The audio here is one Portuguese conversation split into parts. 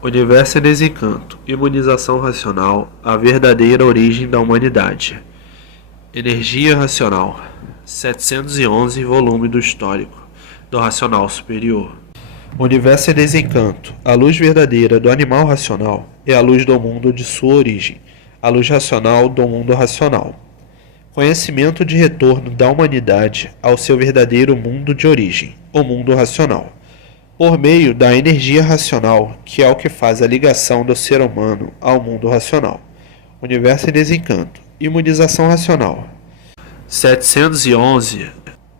Universo em desencanto, imunização racional, a verdadeira origem da humanidade. Energia racional, 711, volume do histórico, do racional superior. Universo em desencanto, a luz verdadeira do animal racional é a luz do mundo de sua origem, a luz racional do mundo racional. Conhecimento de retorno da humanidade ao seu verdadeiro mundo de origem, o mundo racional, por meio da energia racional, que é o que faz a ligação do ser humano ao mundo racional. Universo em desencanto, imunização racional. 711,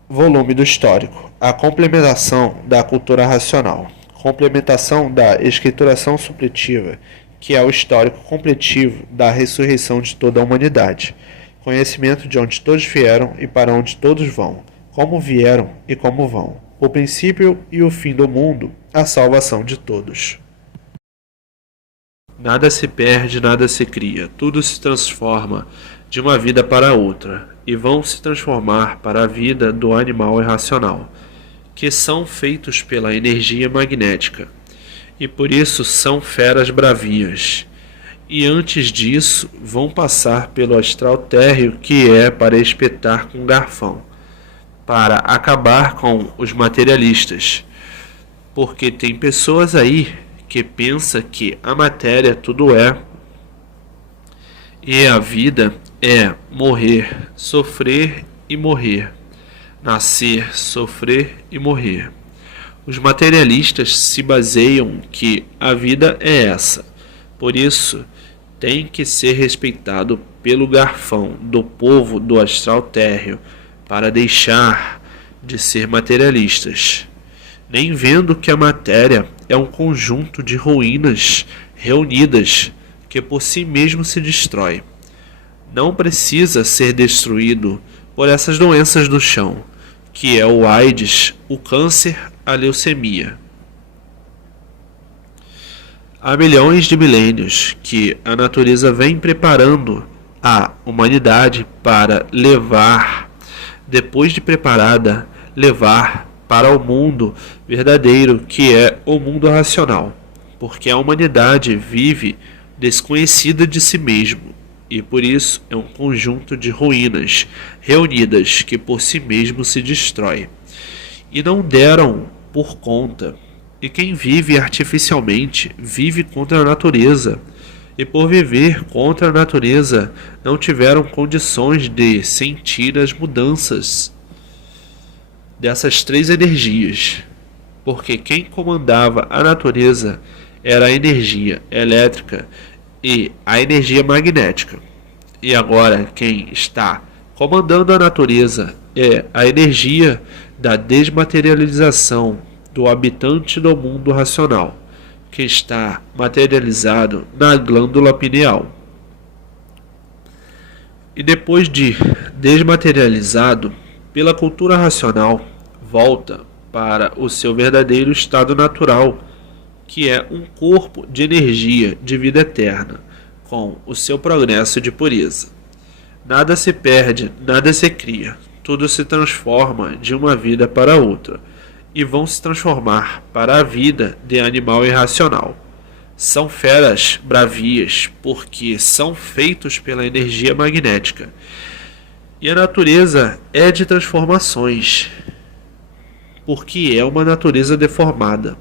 volume do histórico, a complementação da cultura racional, complementação da escrituração supletiva, que é o histórico completivo da ressurreição de toda a humanidade, conhecimento de onde todos vieram e para onde todos vão, como vieram e como vão, o princípio e o fim do mundo, a salvação de todos. Nada se perde, nada se cria, tudo se transforma de uma vida para outra, e vão se transformar para a vida do animal irracional, que são feitos pela energia magnética, e por isso são feras bravias, e antes disso vão passar pelo astral térreo, que é para espetar com garfão, para acabar com os materialistas, porque tem pessoas aí que pensam que a matéria tudo é, e a vida é morrer, sofrer e morrer, nascer, sofrer e morrer. Os materialistas se baseiam que a vida é essa, por isso tem que ser respeitado pelo garfão do povo do astral térreo, para deixar de ser materialistas, nem vendo que a matéria é um conjunto de ruínas reunidas que por si mesmo se destrói. Não precisa ser destruído por essas doenças do chão, que é o AIDS, o câncer, a leucemia. Há milhões de milênios que a natureza vem preparando a humanidade para levar, depois de preparada, levar para o mundo verdadeiro, que é o mundo racional, porque a humanidade vive desconhecida de si mesmo, e por isso é um conjunto de ruínas reunidas que por si mesmo se destrói, e não deram por conta, e quem vive artificialmente vive contra a natureza, e por viver contra a natureza não tiveram condições de sentir as mudanças dessas três energias, porque quem comandava a natureza era a energia elétrica e a energia magnética, e agora quem está comandando a natureza é a energia da desmaterialização do habitante do mundo racional, que está materializado na glândula pineal. E depois de desmaterializado pela cultura racional, volta para o seu verdadeiro estado natural, que é um corpo de energia de vida eterna, com o seu progresso de pureza. Nada se perde, nada se cria, tudo se transforma de uma vida para outra, e vão se transformar para a vida de animal irracional. São feras bravias, porque são feitos pela energia magnética. E a natureza é de transformações, porque é uma natureza deformada.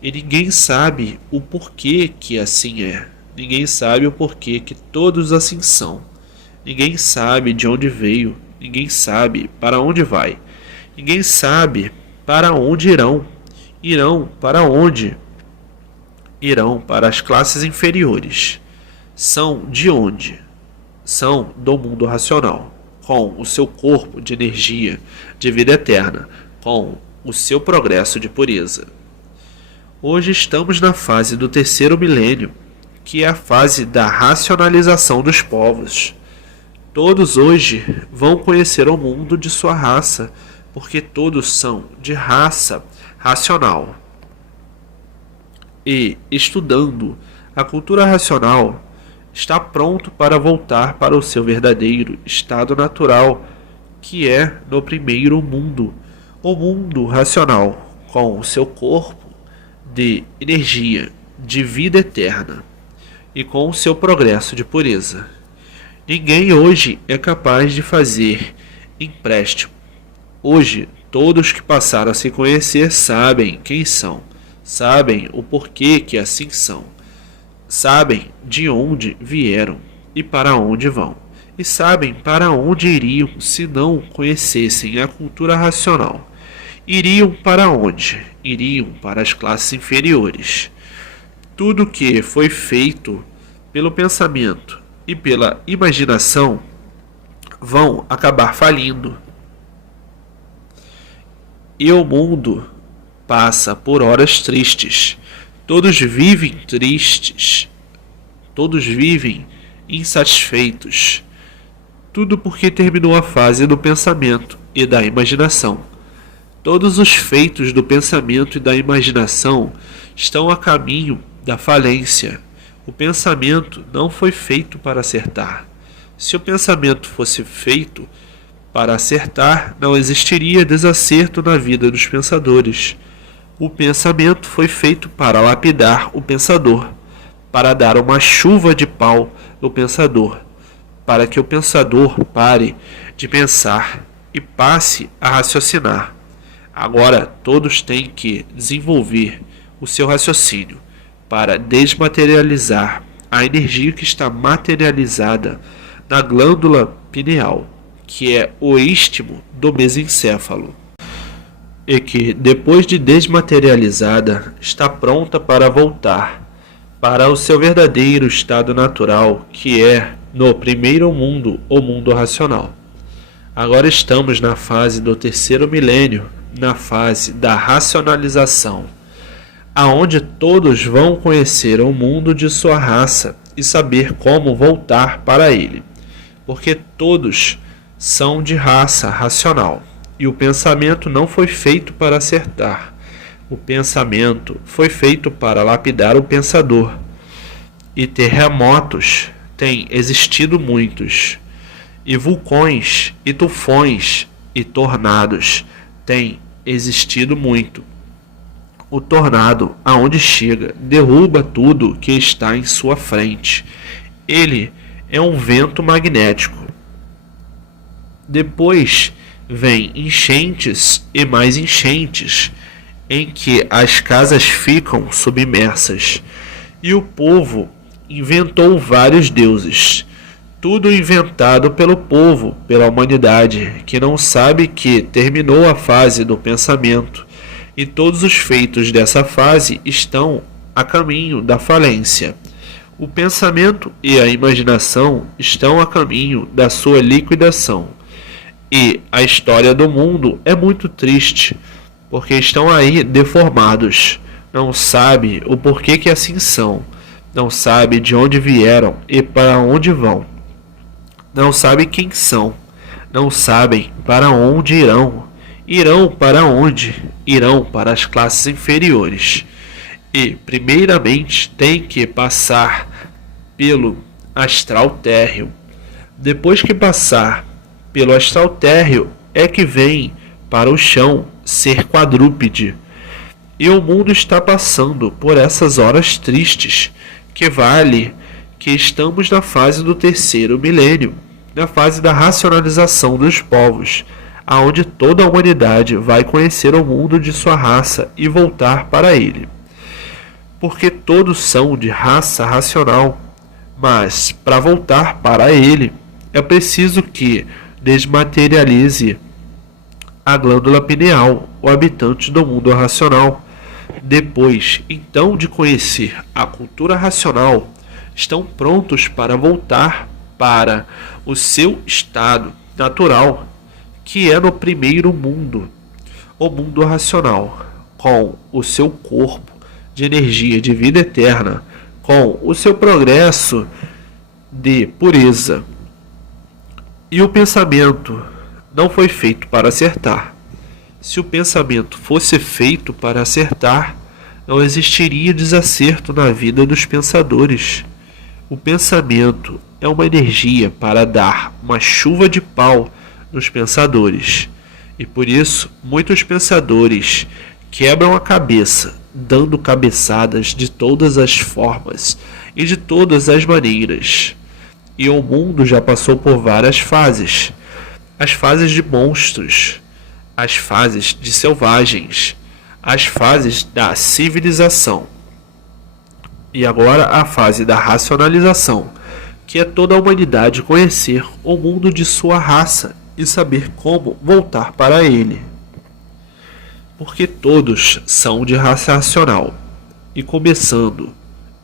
E ninguém sabe o porquê que assim é. Ninguém sabe o porquê que todos assim são. Ninguém sabe de onde veio. Ninguém sabe para onde vai. Ninguém sabe para onde irão? Irão para onde? Irão para as classes inferiores. São de onde? São do mundo racional, com o seu corpo de energia, de vida eterna, com o seu progresso de pureza. Hoje estamos na fase do terceiro milênio, que é a fase da racionalização dos povos. Todos hoje vão conhecer o mundo de sua raça, porque todos são de raça racional. E, estudando a cultura racional, está pronto para voltar para o seu verdadeiro estado natural, que é no primeiro mundo, o mundo racional, com o seu corpo de energia de vida eterna e com o seu progresso de pureza. Ninguém hoje é capaz de fazer empréstimo. Hoje, todos que passaram a se conhecer sabem quem são, sabem o porquê que assim são, sabem de onde vieram e para onde vão, e sabem para onde iriam se não conhecessem a cultura racional. Iriam para onde? Iriam para as classes inferiores. Tudo que foi feito pelo pensamento e pela imaginação vão acabar falindo. E o mundo passa por horas tristes. Todos vivem tristes. Todos vivem insatisfeitos. Tudo porque terminou a fase do pensamento e da imaginação. Todos os feitos do pensamento e da imaginação estão a caminho da falência. O pensamento não foi feito para acertar. Se o pensamento fosse feito para acertar, não existiria desacerto na vida dos pensadores. O pensamento foi feito para lapidar o pensador, para dar uma chuva de pau no pensador, para que o pensador pare de pensar e passe a raciocinar. Agora todos têm que desenvolver o seu raciocínio para desmaterializar a energia que está materializada na glândula pineal, que é o istmo do mesencéfalo, e que, depois de desmaterializada, está pronta para voltar para o seu verdadeiro estado natural, que é, no primeiro mundo, o mundo racional. Agora estamos na fase do terceiro milênio, na fase da racionalização, aonde todos vão conhecer o mundo de sua raça e saber como voltar para ele, porque todos são de raça racional, e o pensamento não foi feito para acertar. O pensamento foi feito para lapidar o pensador. E terremotos têm existido muitos, e vulcões, e tufões, e tornados têm existido muito. O tornado, aonde chega, derruba tudo que está em sua frente. Ele é um vento magnético. Depois vem enchentes e mais enchentes, em que as casas ficam submersas. E o povo inventou vários deuses. Tudo inventado pelo povo, pela humanidade, que não sabe que terminou a fase do pensamento. E todos os feitos dessa fase estão a caminho da falência. O pensamento e a imaginação estão a caminho da sua liquidação. E a história do mundo é muito triste, porque estão aí deformados. Não sabe o porquê que assim são. Não sabe de onde vieram e para onde vão. Não sabe quem são. Não sabem para onde irão. Irão para onde? Irão para as classes inferiores. E, primeiramente, tem que passar pelo astral térreo. Depois que passar pelo astral térreo, é que vem para o chão ser quadrúpede. E o mundo está passando por essas horas tristes, que vale que estamos na fase do terceiro milênio, na fase da racionalização dos povos, aonde toda a humanidade vai conhecer o mundo de sua raça e voltar para ele. Porque todos são de raça racional, mas para voltar para ele é preciso que desmaterialize a glândula pineal, o habitante do mundo racional. Depois, então, de conhecer a cultura racional, estão prontos para voltar para o seu estado natural, que é no primeiro mundo, o mundo racional, com o seu corpo de energia de vida eterna, com o seu progresso de pureza. E o pensamento não foi feito para acertar. Se o pensamento fosse feito para acertar, não existiria desacerto na vida dos pensadores. O pensamento é uma energia para dar uma chuva de pau nos pensadores. E por isso, muitos pensadores quebram a cabeça dando cabeçadas de todas as formas e de todas as maneiras. E o mundo já passou por várias fases: as fases de monstros, as fases de selvagens, as fases da civilização e agora a fase da racionalização, que é toda a humanidade conhecer o mundo de sua raça e saber como voltar para ele. Porque todos são de raça racional, e começando,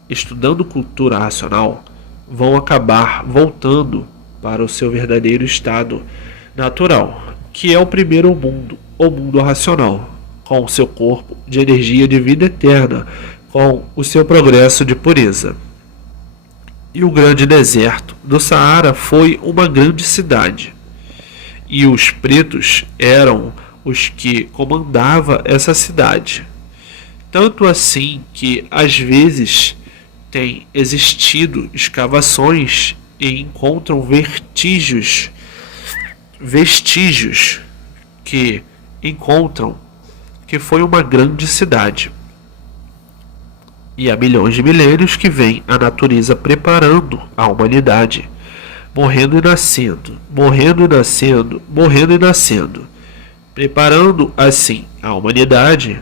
estudando cultura racional, vão acabar voltando para o seu verdadeiro estado natural, que é o primeiro mundo, o mundo racional, com o seu corpo de energia de vida eterna, com o seu progresso de pureza. E o grande deserto do Saara foi uma grande cidade, e os pretos eram os que comandavam essa cidade. Tanto assim que às vezes tem existido escavações e encontram vestígios que encontram que foi uma grande cidade. E há milhões de milênios que vem a natureza preparando a humanidade, morrendo e nascendo, morrendo e nascendo, morrendo e nascendo, preparando assim a humanidade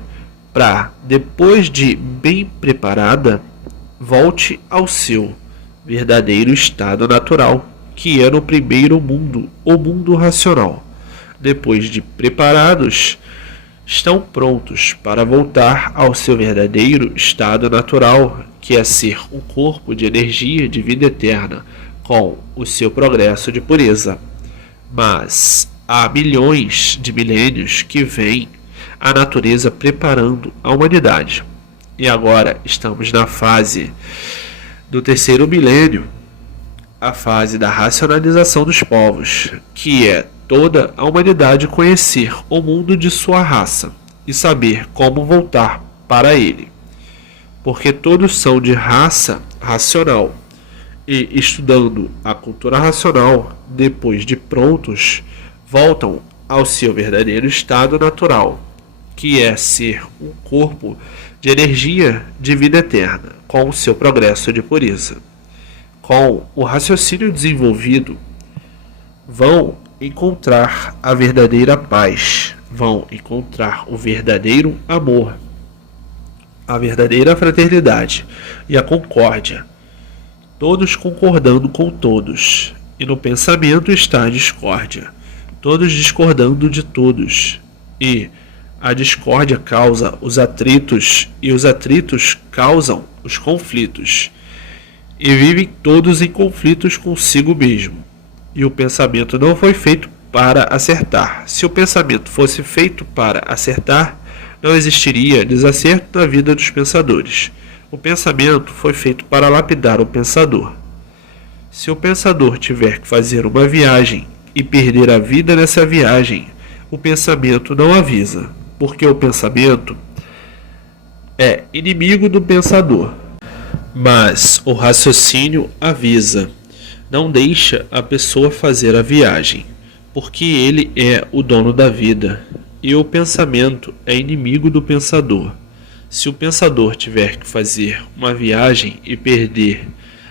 para, depois de bem preparada, volte ao seu verdadeiro estado natural, que é no primeiro mundo, o mundo racional. Depois de preparados, estão prontos para voltar ao seu verdadeiro estado natural, que é ser um corpo de energia de vida eterna, com o seu progresso de pureza. Mas há milhões de milênios que vem a natureza preparando a humanidade. E agora estamos na fase do terceiro milênio, a fase da racionalização dos povos, que é toda a humanidade conhecer o mundo de sua raça e saber como voltar para ele. Porque todos são de raça racional, e estudando a cultura racional, depois de prontos, voltam ao seu verdadeiro estado natural, que é ser um corpo de energia de vida eterna, com o seu progresso de pureza. Com o raciocínio desenvolvido, vão encontrar a verdadeira paz, vão encontrar o verdadeiro amor, a verdadeira fraternidade e a concórdia, todos concordando com todos, e no pensamento está a discórdia, todos discordando de todos, e a discórdia causa os atritos, e os atritos causam os conflitos, e vivem todos em conflitos consigo mesmo. E o pensamento não foi feito para acertar. Se o pensamento fosse feito para acertar, não existiria desacerto na vida dos pensadores. O pensamento foi feito para lapidar o pensador. Se o pensador tiver que fazer uma viagem e perder a vida nessa viagem, o pensamento não avisa, porque o pensamento é inimigo do pensador. Mas o raciocínio avisa, não deixa a pessoa fazer a viagem, porque ele é o dono da vida, e o pensamento é inimigo do pensador. Se o pensador tiver que fazer uma viagem e perder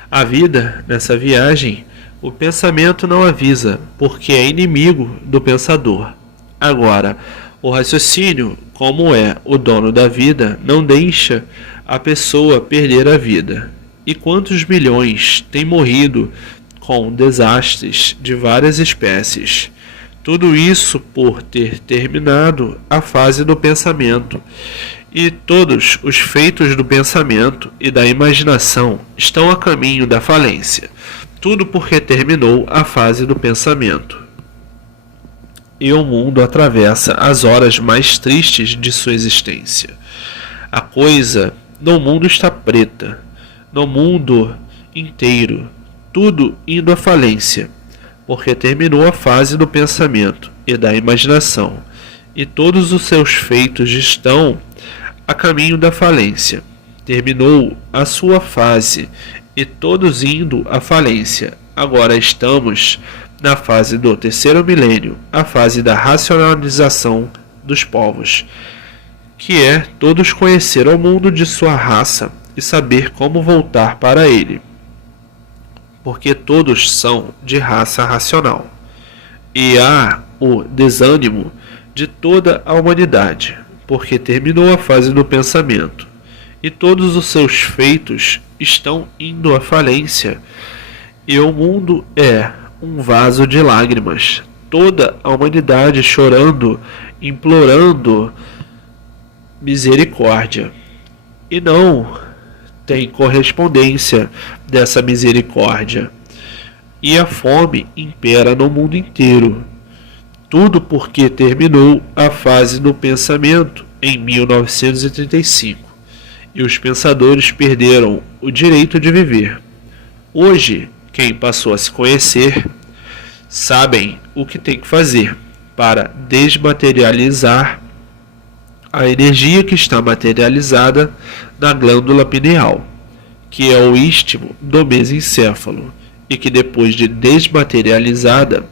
a vida nessa viagem, o pensamento não avisa, porque é inimigo do pensador. Agora, o raciocínio, como é o dono da vida, não deixa a pessoa perder a vida. E quantos milhões têm morrido com desastres de várias espécies? Tudo isso por ter terminado a fase do pensamento. E todos os feitos do pensamento e da imaginação estão a caminho da falência. Tudo porque terminou a fase do pensamento. E o mundo atravessa as horas mais tristes de sua existência. A coisa no mundo está preta, no mundo inteiro, tudo indo à falência, porque terminou a fase do pensamento e da imaginação, e todos os seus feitos estão a caminho da falência. Terminou a sua fase, e todos indo à falência. Agora estamos na fase do terceiro milênio, a fase da racionalização dos povos, que é todos conhecer o mundo de sua raça e saber como voltar para ele, porque todos são de raça racional. E há o desânimo de toda a humanidade, porque terminou a fase do pensamento, e todos os seus feitos estão indo à falência, e o mundo é um vaso de lágrimas, toda a humanidade chorando, implorando misericórdia, e não tem correspondência dessa misericórdia, e a fome impera no mundo inteiro. Tudo porque terminou a fase do pensamento em 1935 e os pensadores perderam o direito de viver. Hoje, quem passou a se conhecer sabem o que tem que fazer para desmaterializar a energia que está materializada na glândula pineal, que é o istmo do mesencéfalo, e que depois de desmaterializada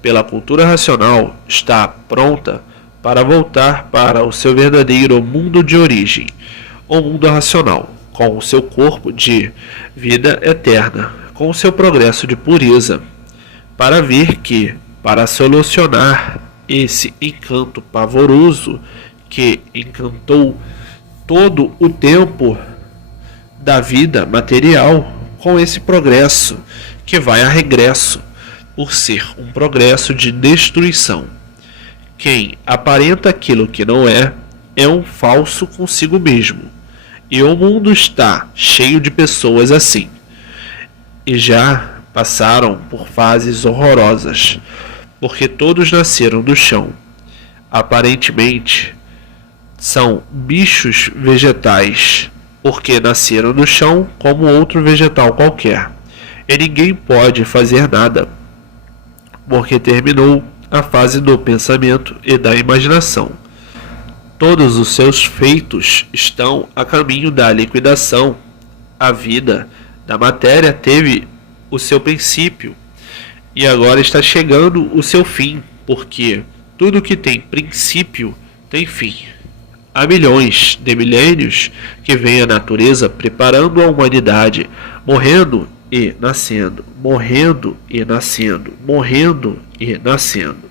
pela cultura racional está pronta para voltar para o seu verdadeiro mundo de origem, o mundo racional, com o seu corpo de vida eterna, com o seu progresso de pureza, para ver que, para solucionar esse encanto pavoroso que encantou todo o tempo da vida material, com esse progresso que vai a regresso, por ser um progresso de destruição. Quem aparenta aquilo que não é, é um falso consigo mesmo. E o mundo está cheio de pessoas assim. E já passaram por fases horrorosas, porque todos nasceram do chão. Aparentemente, são bichos vegetais, porque nasceram do chão como outro vegetal qualquer. E ninguém pode fazer nada, porque terminou a fase do pensamento e da imaginação. Todos os seus feitos estão a caminho da liquidação. A vida da matéria teve o seu princípio e agora está chegando o seu fim, porque tudo que tem princípio tem fim. Há milhões de milênios que vem a natureza preparando a humanidade, morrendo e nascendo, morrendo e nascendo, morrendo e nascendo,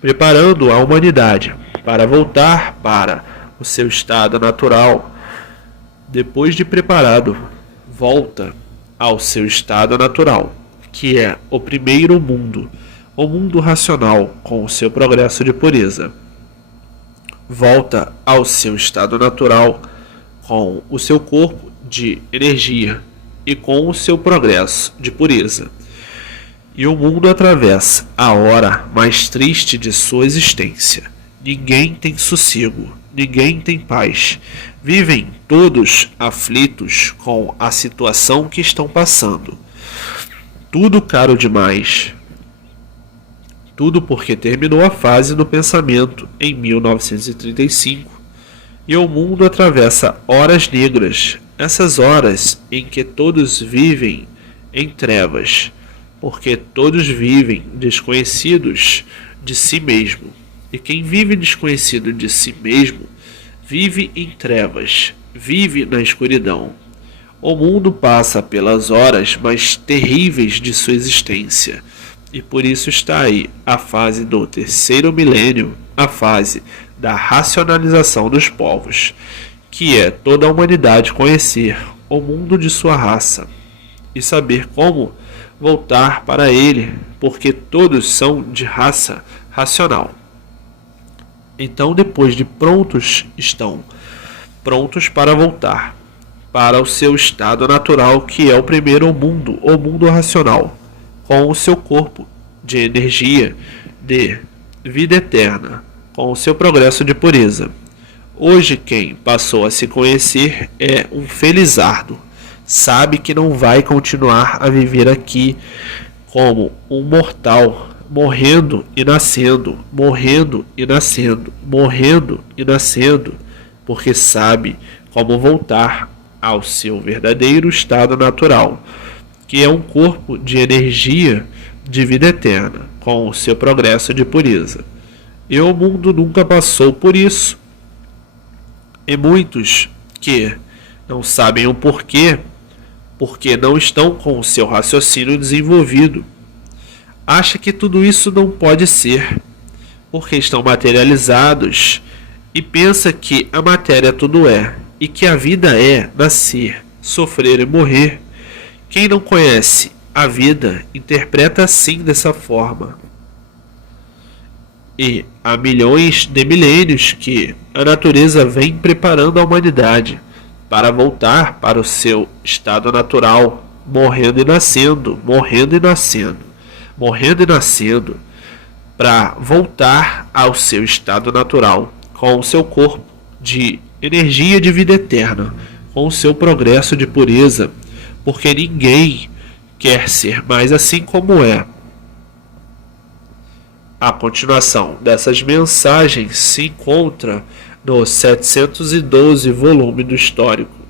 preparando a humanidade para voltar para o seu estado natural. Depois de preparado, volta ao seu estado natural, que é o primeiro mundo, o mundo racional com o seu progresso de pureza. Volta ao seu estado natural com o seu corpo de energia e com o seu progresso de pureza. E o mundo atravessa a hora mais triste de sua existência. Ninguém tem sossego, ninguém tem paz. Vivem todos aflitos com a situação que estão passando. Tudo caro demais. Tudo porque terminou a fase do pensamento em 1935 e o mundo atravessa horas negras, essas horas em que todos vivem em trevas, porque todos vivem desconhecidos de si mesmo. E quem vive desconhecido de si mesmo, vive em trevas, vive na escuridão. O mundo passa pelas horas mais terríveis de sua existência, e por isso está aí a fase do terceiro milênio, a fase da racionalização dos povos, que é toda a humanidade conhecer o mundo de sua raça e saber como voltar para ele, porque todos são de raça racional. Então, depois de prontos, estão prontos para voltar para o seu estado natural, que é o primeiro mundo, o mundo racional, com o seu corpo de energia de vida eterna, com o seu progresso de pureza. Hoje, quem passou a se conhecer é um felizardo, sabe que não vai continuar a viver aqui como um mortal, morrendo e nascendo, morrendo e nascendo, morrendo e nascendo, porque sabe como voltar ao seu verdadeiro estado natural, que é um corpo de energia de vida eterna, com o seu progresso de pureza. E o mundo nunca passou por isso. E muitos que não sabem o porquê, porque não estão com o seu raciocínio desenvolvido, acham que tudo isso não pode ser, porque estão materializados e pensa que a matéria tudo é, e que a vida é nascer, sofrer e morrer. Quem não conhece a vida interpreta assim dessa forma. E há milhões de milênios que a natureza vem preparando a humanidade para voltar para o seu estado natural, morrendo e nascendo, morrendo e nascendo, morrendo e nascendo, para voltar ao seu estado natural, com o seu corpo de energia de vida eterna, com o seu progresso de pureza, porque ninguém quer ser mais assim como é. A continuação dessas mensagens se encontra no 712 volume do Histórico.